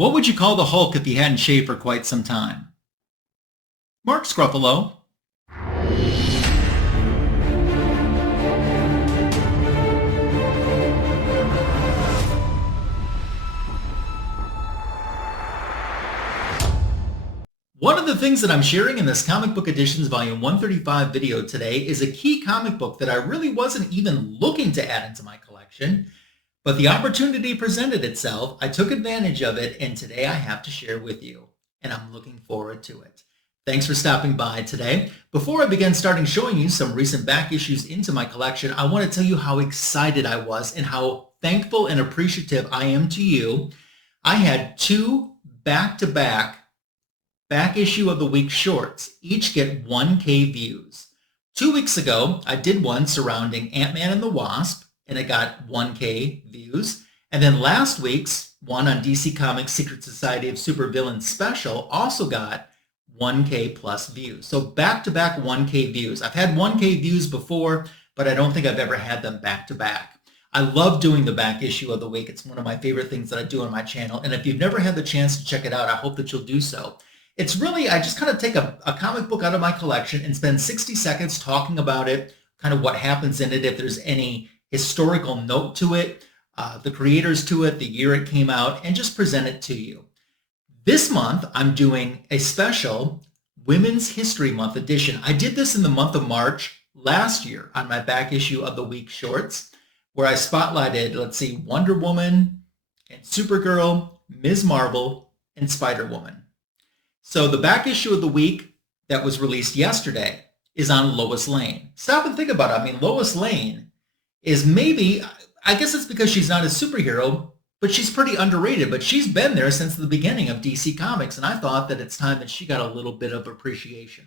What would you call the Hulk if he hadn't shaved for quite some time? Mark Scruffalo. One of the things that I'm sharing in this Comic Book Editions Volume 135 video today is a key comic book that I really wasn't even looking to add into my collection, but the opportunity presented itself, I took advantage of it, and today I have to share with you, and I'm looking forward to it. Thanks for stopping by today. Before I begin showing you some recent back issues into my collection, I want to tell you how excited I was and how thankful and appreciative I am to you. I had two back-to-back back issue of the week shorts. Each get 1K views. 2 weeks ago, I did one surrounding Ant-Man and the Wasp, and it got 1K views. And then last week's one on DC Comics Secret Society of Supervillains special also got 1K plus views. So back-to-back 1K views. I've had 1K views before, but I don't think I've ever had them back-to-back. I love doing the back issue of the week. It's one of my favorite things that I do on my channel. And if you've never had the chance to check it out, I hope that you'll do so. It's really, I just kind of take a comic book out of my collection and spend 60 seconds talking about it, kind of what happens in it, if there's any historical note to it, the creators to it, the year it came out, and just present it to you. This month, I'm doing a special Women's History Month edition. I did this in the month of March last year on my back issue of the week shorts, where I spotlighted, let's see, Wonder Woman and Supergirl, Ms. Marvel, and Spider-Woman. So the back issue of the week that was released yesterday is on Lois Lane. Stop and think about it. I mean, Lois Lane is maybe, I guess it's because she's not a superhero, but she's pretty underrated. But she's been there since the beginning of DC Comics, and I thought that it's time that she got a little bit of appreciation.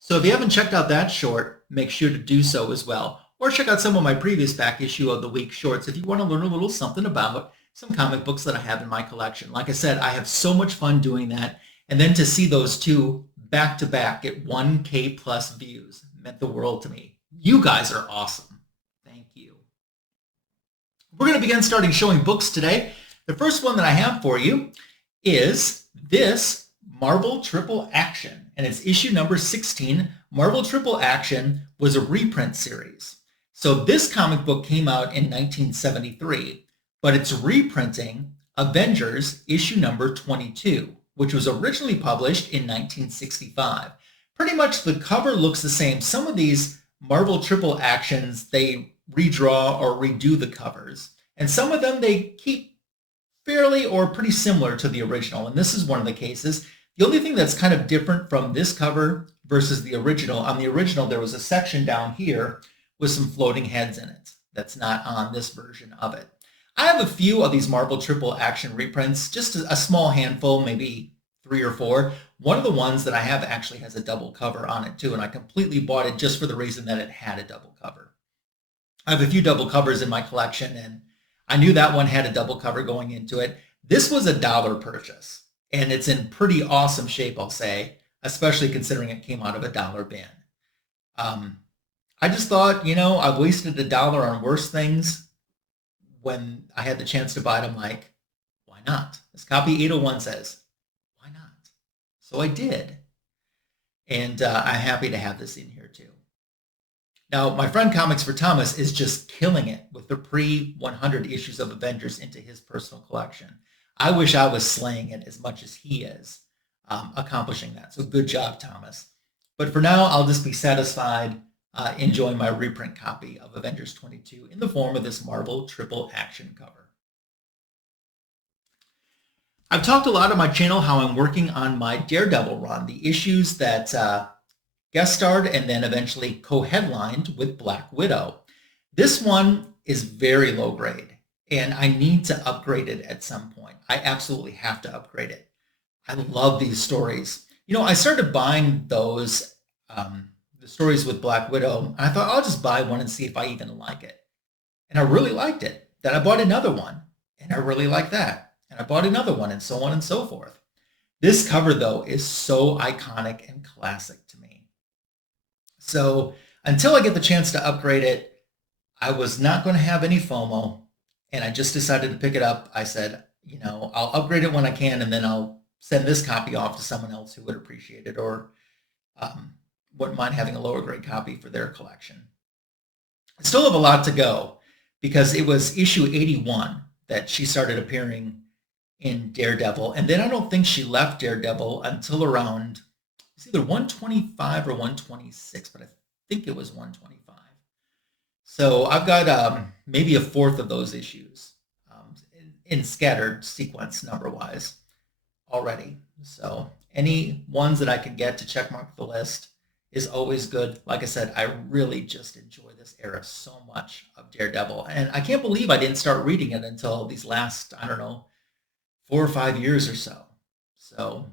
So if you haven't checked out that short, make sure to do so as well. Or check out some of my previous back issue of the week shorts if you want to learn a little something about some comic books that I have in my collection. Like I said, I have so much fun doing that. And then to see those two back-to-back at 1K plus views meant the world to me. You guys are awesome. Thank you. We're going to begin showing books today. The first one that I have for you is this Marvel Triple Action, and it's issue number 16. Marvel Triple Action was a reprint series. So this comic book came out in 1973, but it's reprinting Avengers issue number 22. Which was originally published in 1965. Pretty much the cover looks the same. Some of these Marvel Triple Actions, they redraw or redo the covers. And some of them they keep fairly or pretty similar to the original. And this is one of the cases. The only thing that's kind of different from this cover versus the original, on the original there was a section down here with some floating heads in it. That's not on this version of it. I have a few of these Marvel Triple Action reprints, just a small handful, maybe 3 or 4. One of the ones that I have actually has a double cover on it too, and I completely bought it just for the reason that it had a double cover. I have a few double covers in my collection, and I knew that one had a double cover going into it. This was a $1 purchase, and it's in pretty awesome shape, I'll say, especially considering it came out of a $1 bin. I just thought, you know, I've wasted $1 on worse things. When I had the chance to buy it, I'm like, why not? As copy 801 says, why not? So I did. And I'm happy to have this in here too. Now, my friend Comics for Thomas is just killing it with the pre-100 issues of Avengers into his personal collection. I wish I was slaying it as much as he is accomplishing that. So good job, Thomas. But for now, I'll just be satisfied enjoying my reprint copy of Avengers 22 in the form of this Marvel Triple Action cover. I've talked a lot on my channel how I'm working on my Daredevil run, the issues that guest starred and then eventually co-headlined with Black Widow. This one is very low grade, and I need to upgrade it at some point. I absolutely have to upgrade it. I love these stories. You know, I started buying those the stories with Black Widow, and I thought I'll just buy one and see if I even like it. And I really liked it. Then I bought another one, and I really liked that. And I bought another one, and so on and so forth. This cover, though, is so iconic and classic to me. So until I get the chance to upgrade it, I was not going to have any FOMO, and I just decided to pick it up. I said, I'll upgrade it when I can, and then I'll send this copy off to someone else who would appreciate it or wouldn't mind having a lower grade copy for their collection. I still have a lot to go because it was issue 81 that she started appearing in Daredevil. And then I don't think she left Daredevil until around, it's either 125 or 126, but I think it was 125. So I've got maybe a fourth of those issues in scattered sequence number-wise already. So any ones that I can get to checkmark the list is always good. Like I said, I really just enjoy this era so much of Daredevil. And I can't believe I didn't start reading it until these last, I don't know, 4 or 5 years or so. So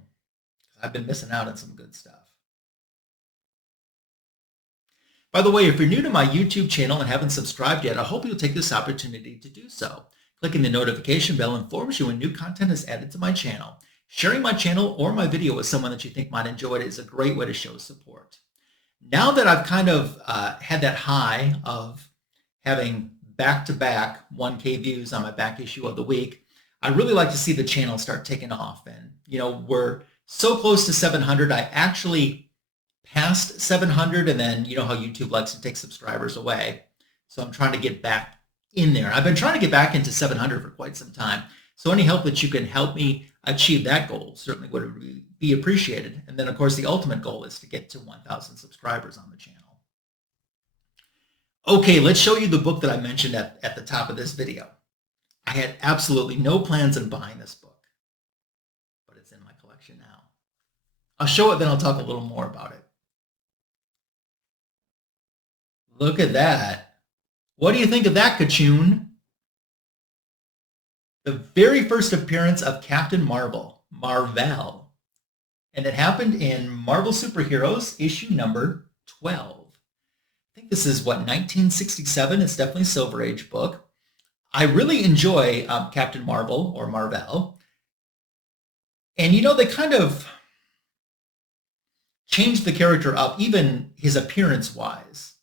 I've been missing out on some good stuff. By the way, if you're new to my YouTube channel and haven't subscribed yet, I hope you'll take this opportunity to do so. Clicking the notification bell informs you when new content is added to my channel. Sharing my channel or my video with someone that you think might enjoy it is a great way to show support. Now that I've kind of had that high of having back-to-back 1K views on my back issue of the week, I'd really like to see the channel start taking off. And, we're so close to 700. I actually passed 700, and then you know how YouTube likes to take subscribers away. So I'm trying to get back in there. I've been trying to get back into 700 for quite some time. So any help that you can help me achieve that goal certainly would be appreciated. And then, of course, the ultimate goal is to get to 1,000 subscribers on the channel. Okay, let's show you the book that I mentioned at the top of this video. I had absolutely no plans on buying this book, but it's in my collection now. I'll show it, then I'll talk a little more about it. Look at that. What do you think of that, Kachoon? The very first appearance of Captain Marvel-Mar-Vell. And it happened in Marvel Superheroes, issue number 12. I think this is, 1967? It's definitely a Silver Age book. I really enjoy Captain Marvel or Marvell. And they kind of changed the character up, even his appearance-wise.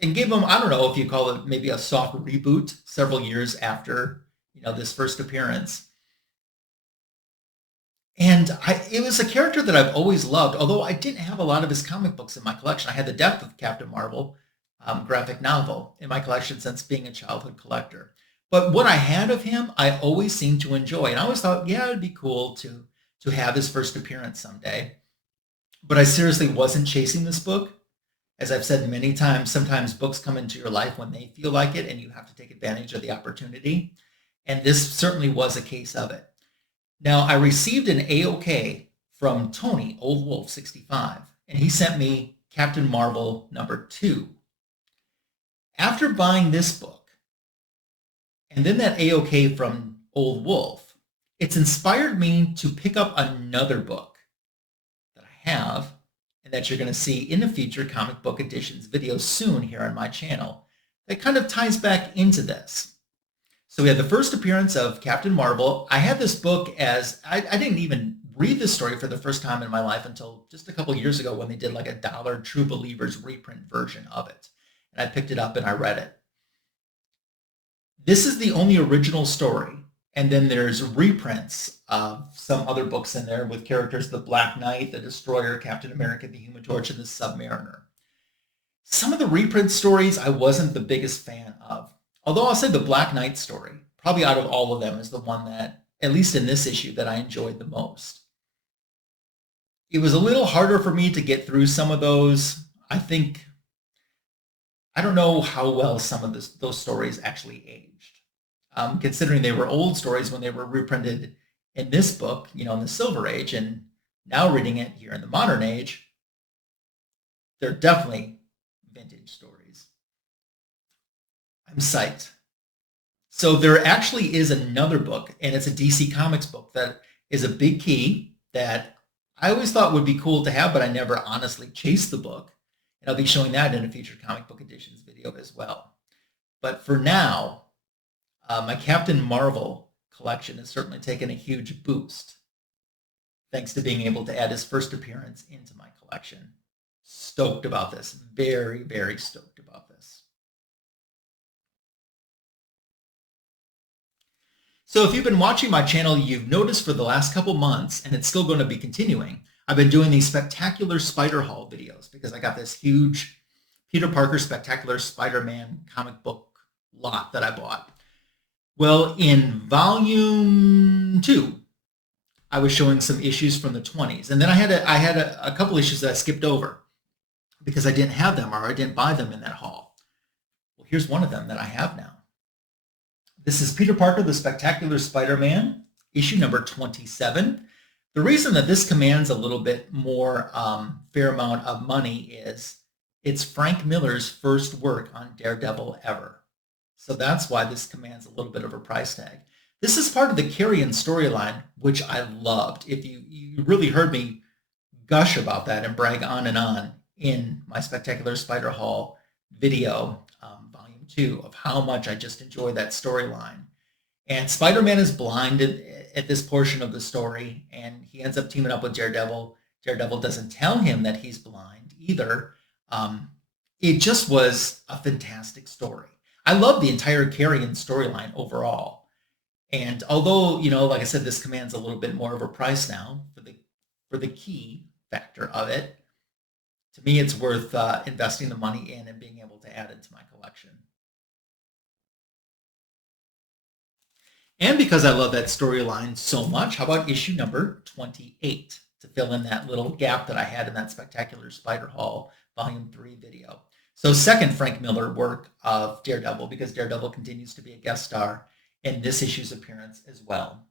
And gave him, I don't know if you call it maybe a soft reboot several years after, this first appearance. And it was a character that I've always loved, although I didn't have a lot of his comic books in my collection. I had the Death of Captain Marvel graphic novel in my collection since being a childhood collector. But what I had of him, I always seemed to enjoy. And I always thought, yeah, it'd be cool to have his first appearance someday. But I seriously wasn't chasing this book. As I've said many times, sometimes books come into your life when they feel like it, and you have to take advantage of the opportunity. And this certainly was a case of it. Now, I received an AOK from Tony, Old Wolf 65, and he sent me Captain Marvel #2. After buying this book, and then that AOK from Old Wolf, it's inspired me to pick up another book that I have, and that you're going to see in the future comic book editions video soon here on my channel, that kind of ties back into this. So we had the first appearance of Captain Marvel. I had this book as, I didn't even read this story for the first time in my life until just a couple years ago when they did like a $1 True Believers reprint version of it. And I picked it up and I read it. This is the only original story. And then there's reprints of some other books in there with characters, the Black Knight, the Destroyer, Captain America, the Human Torch, and the Submariner. Some of the reprint stories I wasn't the biggest fan of. Although I'll say the Black Knight story, probably out of all of them, is the one that, at least in this issue, that I enjoyed the most. It was a little harder for me to get through some of those. I don't know how well some of those stories actually aged. Considering they were old stories when they were reprinted in this book, in the Silver Age, and now reading it here in the modern age, they're definitely vintage stories. I'm psyched. So there actually is another book, and it's a DC Comics book that is a big key that I always thought would be cool to have, but I never honestly chased the book. And I'll be showing that in a future comic book editions video as well. But for now, my Captain Marvel collection has certainly taken a huge boost thanks to being able to add his first appearance into my collection. Stoked about this. Very, very stoked about this. So if you've been watching my channel, you've noticed for the last couple months, and it's still going to be continuing, I've been doing these spectacular Spider Haul videos because I got this huge Peter Parker Spectacular Spider-Man comic book lot that I bought. Well, in volume 2, I was showing some issues from the 20s, and then I had a couple issues that I skipped over because I didn't have them or I didn't buy them in that haul. Well, here's one of them that I have now. This is Peter Parker, the Spectacular Spider-Man, issue number 27. The reason that this commands a little bit more fair amount of money is it's Frank Miller's first work on Daredevil ever. So that's why this commands a little bit of a price tag. This is part of the Carrion storyline, which I loved. If you really heard me gush about that and brag on and on in my Spectacular Spider Haul video, volume 2, of how much I just enjoy that storyline. And Spider-Man is blind at this portion of the story, and he ends up teaming up with Daredevil. Daredevil doesn't tell him that he's blind either. It just was a fantastic story. I love the entire Carrion storyline overall. And although, like I said, this commands a little bit more of a price now for the key factor of it, to me, it's worth investing the money in and being able to add it to my collection. And because I love that storyline so much, how about issue number 28 to fill in that little gap that I had in that Spectacular Spider Haul Volume 3 video. So second Frank Miller work of Daredevil, because Daredevil continues to be a guest star in this issue's appearance as well.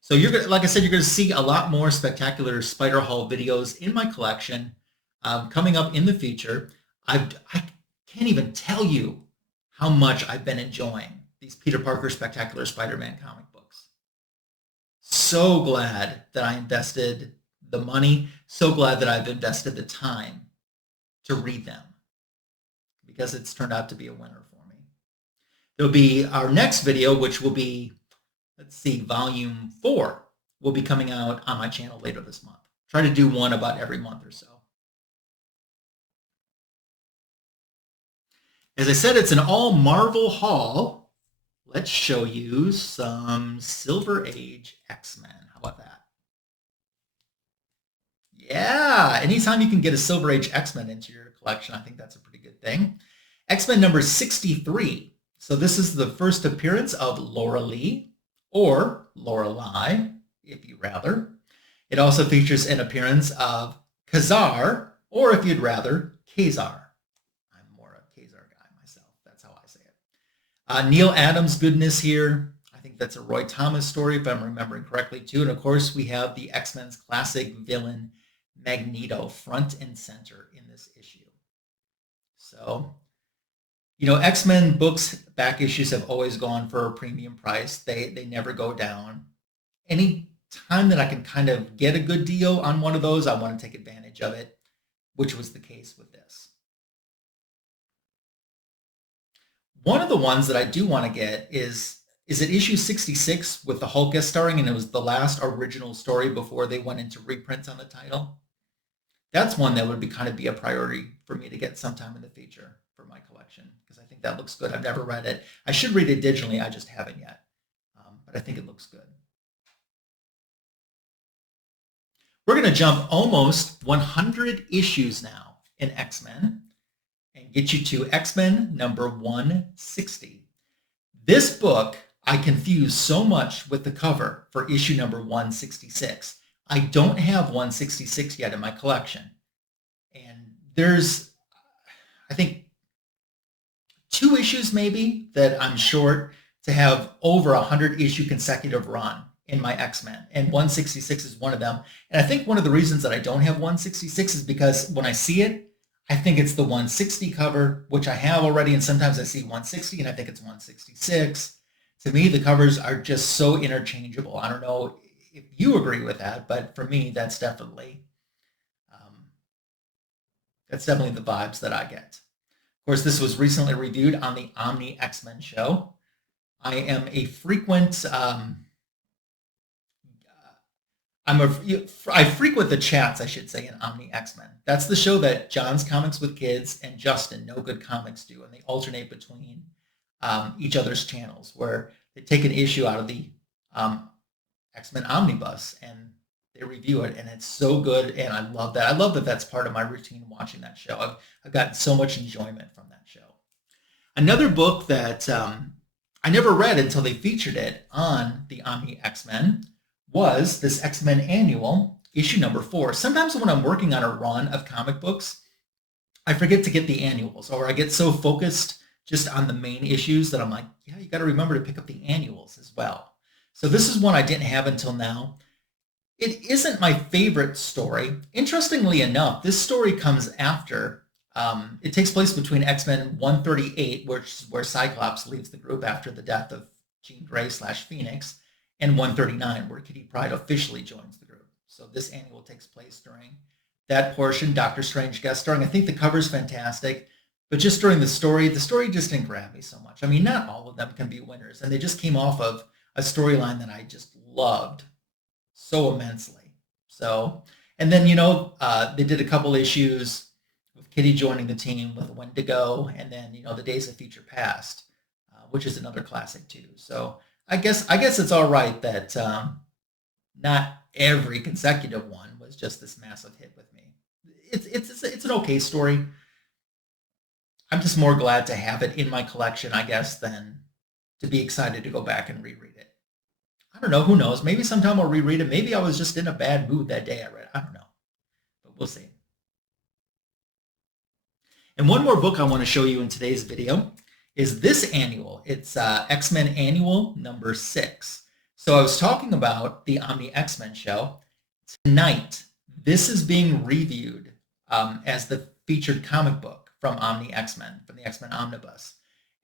So like I said, you're going to see a lot more Spectacular Spider Haul videos in my collection coming up in the future. I can't even tell you how much I've been enjoying these Peter Parker Spectacular Spider-Man comic books. So glad that I invested the money, so glad that I've invested the time to read them, because it's turned out to be a winner for me. There'll be our next video, which will be, volume 4 will be coming out on my channel later this month. Try to do one about every month or so. As I said, it's an all Marvel haul. Let's show you some Silver Age X-Men. How about that? Yeah, anytime you can get a Silver Age X-Men into your collection, I think that's a pretty good thing. X-Men number 63. So this is the first appearance of Lorelei, or Lorelei, if you rather. It also features an appearance of Ka-zar, or if you'd rather, Ka-zar. I'm more a Ka-zar guy myself. That's how I say it. Neal Adams goodness here. I think that's a Roy Thomas story, if I'm remembering correctly, too. And of course, we have the X-Men's classic villain, Magneto, front and center in this issue. So, X-Men books, back issues have always gone for a premium price. They never go down. Any time that I can kind of get a good deal on one of those, I want to take advantage of it, which was the case with this. One of the ones that I do want to get is it issue 66 with the Hulk guest starring, and it was the last original story before they went into reprints on the title. That's one that would be a priority for me to get sometime in the future for my collection, because I think that looks good. I've never read it. I should read it digitally. I just haven't yet, but I think it looks good. We're going to jump almost 100 issues now in X-Men and get you to X-Men number 160. This book I confused so much with the cover for issue number 166. I don't have 166 yet in my collection. And there's, I think, 2 issues maybe that I'm short to have over 100 issue consecutive run in my X-Men. And 166 is one of them. And I think one of the reasons that I don't have 166 is because when I see it, I think it's the 160 cover, which I have already. And sometimes I see 160 and I think it's 166. To me, the covers are just so interchangeable. I don't know if you agree with that, but for me, that's definitely the vibes that I get. Of course, this was recently reviewed on the Omni X-Men show. I am a frequent, I frequent the chats, I should say, in Omni X-Men. That's the show that John's Comics with Kids and Justin, No Good Comics, do, and they alternate between each other's channels, where they take an issue out of the X-Men Omnibus, and they review it, and it's so good, and I love that. I love that that's part of my routine watching that show. I've gotten so much enjoyment from that show. Another book that I never read until they featured it on the Omni X-Men was this X-Men Annual, issue number 4. Sometimes when I'm working on a run of comic books, I forget to get the annuals, or I get so focused just on the main issues that I'm like, yeah, you got to remember to pick up the annuals as well. So this is one I didn't have until now. It isn't my favorite story. Interestingly enough, this story comes after, it takes place between X-Men 138, where Cyclops leaves the group after the death of Jean Grey / Phoenix, and 139, where Kitty Pryde officially joins the group. So this annual takes place during that portion. Doctor Strange guest starring. I think the cover's fantastic, but just during the story just didn't grab me so much. I mean, not all of them can be winners, and they just came off of a storyline that I just loved so immensely. So, and then, they did a couple issues with Kitty joining the team with WendiGo, and then, the Days of Future Past, which is another classic too. So I guess it's all right that not every consecutive one was just this massive hit with me. It's an okay story. I'm just more glad to have it in my collection, I guess, than to be excited to go back and reread it. I don't know, who knows? Maybe sometime I'll reread it. Maybe I was just in a bad mood that day I read it. I don't know, but we'll see. And one more book I want to show you in today's video is this annual. It's X-Men Annual number 6. So I was talking about the Omni X-Men show. Tonight, this is being reviewed as the featured comic book from Omni X-Men, from the X-Men Omnibus.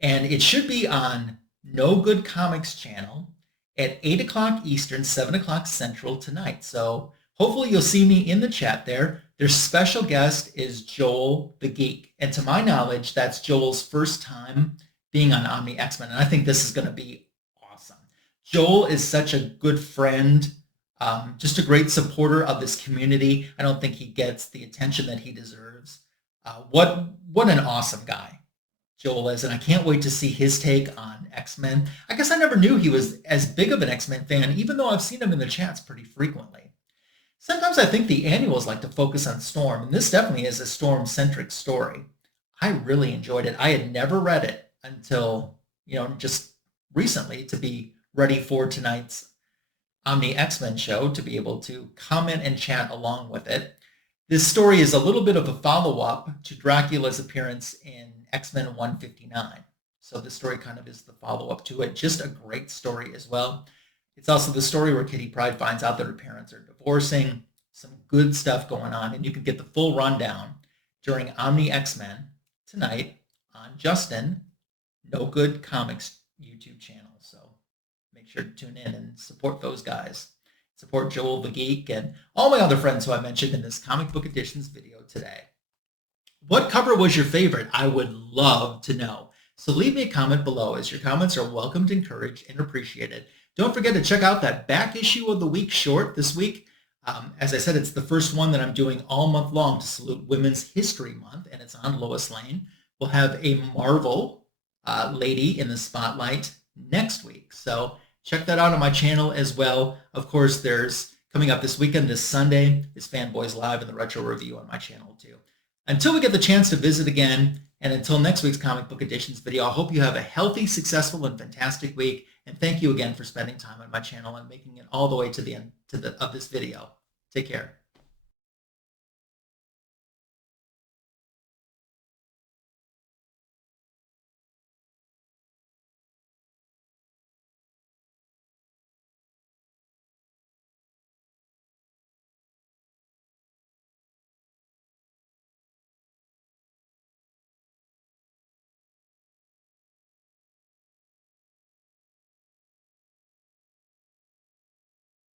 And it should be on No Good Comics channel at 8 o'clock Eastern, 7 o'clock Central tonight. So hopefully you'll see me in the chat there. Their special guest is Joel the Geek. And to my knowledge, that's Joel's first time being on Omni X-Men. And I think this is going to be awesome. Joel is such a good friend, just a great supporter of this community. I don't think he gets the attention that he deserves. What an awesome guy Joel is, and I can't wait to see his take on X-Men. I guess I never knew he was as big of an X-Men fan, even though I've seen him in the chats pretty frequently. Sometimes I think the annuals like to focus on Storm, and this definitely is a Storm-centric story. I really enjoyed it. I had never read it until, just recently, to be ready for tonight's Omni X-Men show, to be able to comment and chat along with it. This story is a little bit of a follow-up to Dracula's appearance in X-Men 159. So the story kind of is the follow-up to it. Just a great story as well. It's also the story where Kitty Pryde finds out that her parents are divorcing. Some good stuff going on, and you can get the full rundown during Omni X-Men tonight on Justin No Good Comics YouTube channel. So make sure to tune in and support those guys. Support Joel the Geek and all my other friends who I mentioned in this Comic Book Editions video today. What cover was your favorite? I would love to know. So leave me a comment below, as your comments are welcomed, encouraged, and appreciated. Don't forget to check out that back issue of the week short this week. As I said, it's the first one that I'm doing all month long to salute Women's History Month, and it's on Lois Lane. We'll have a Marvel lady in the spotlight next week. So check that out on my channel as well. Of course, there's coming up this weekend, this Sunday, is Fanboys Live and the Retro Review on my channel too. Until we get the chance to visit again, and until next week's Comic Book Editions video, I hope you have a healthy, successful, and fantastic week. And thank you again for spending time on my channel and making it all the way to the end of this video. Take care.